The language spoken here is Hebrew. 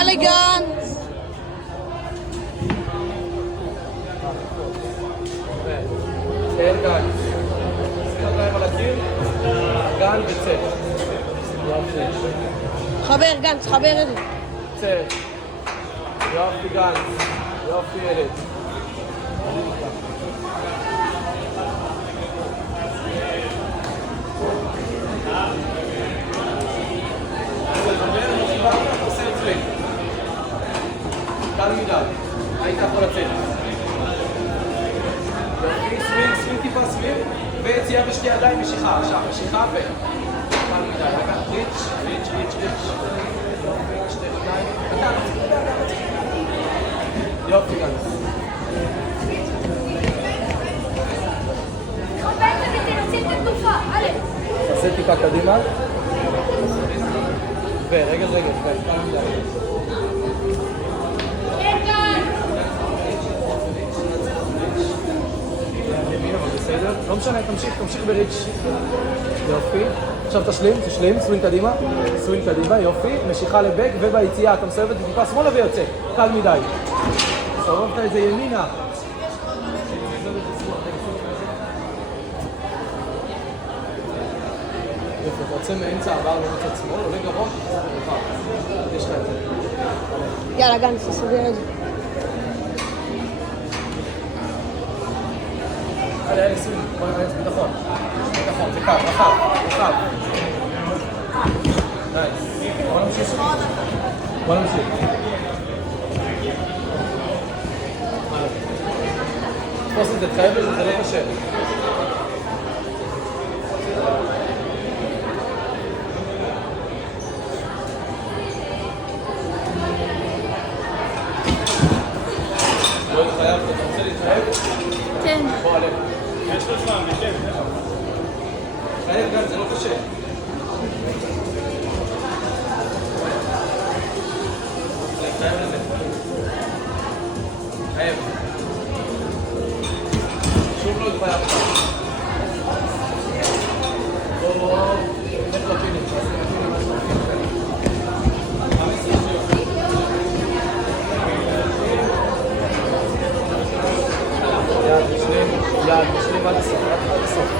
אלגנט. כן, גן. שים רגליים על הקיר. גן וצא. חבר גנץ, חבר את זה. צא. יופי גן. יופי ילד. קל מדי. היית יכול לצאת. סווינג טיפה סווינג, ויציאה בשתי ידיים משיכה. עכשיו, משיכה ו... קל מדי. רגע, ריץ'. שתי ידיים. יופי גן. תעשה טיפה קדימה. ורגע, קל מדי. בסדר? לא משנה, תמשיך בריץ'. יופי. עכשיו תשלים, סווינג קדימה, יופי. משיכה לבק, וביציאה אתה מסובב את זה טיפה שמאלה ויוצא. קל מדי. סובבת את זה ימינה. יופי, אתה רוצה מאמצע העבר למצד שמאל, עולה גבוה, יש לך את זה. יאללה, גנץ, תסדר את זה. אלה, סווינג, בוא נראה ביטחון, זה קו, רחב. נייס. בוא נמשיך. תפוס את זה, תחייב לזה, זה לא קשה. לא התחייבת, אתה רוצה להתחייב? כן. בוא עליך. יש לו זמן, בשם. חייב גם, זה לא קשה. חייב לזה. חייב. שוב לא התחייבת. בוא, איך לפינים. יד, משלים עד הסוף.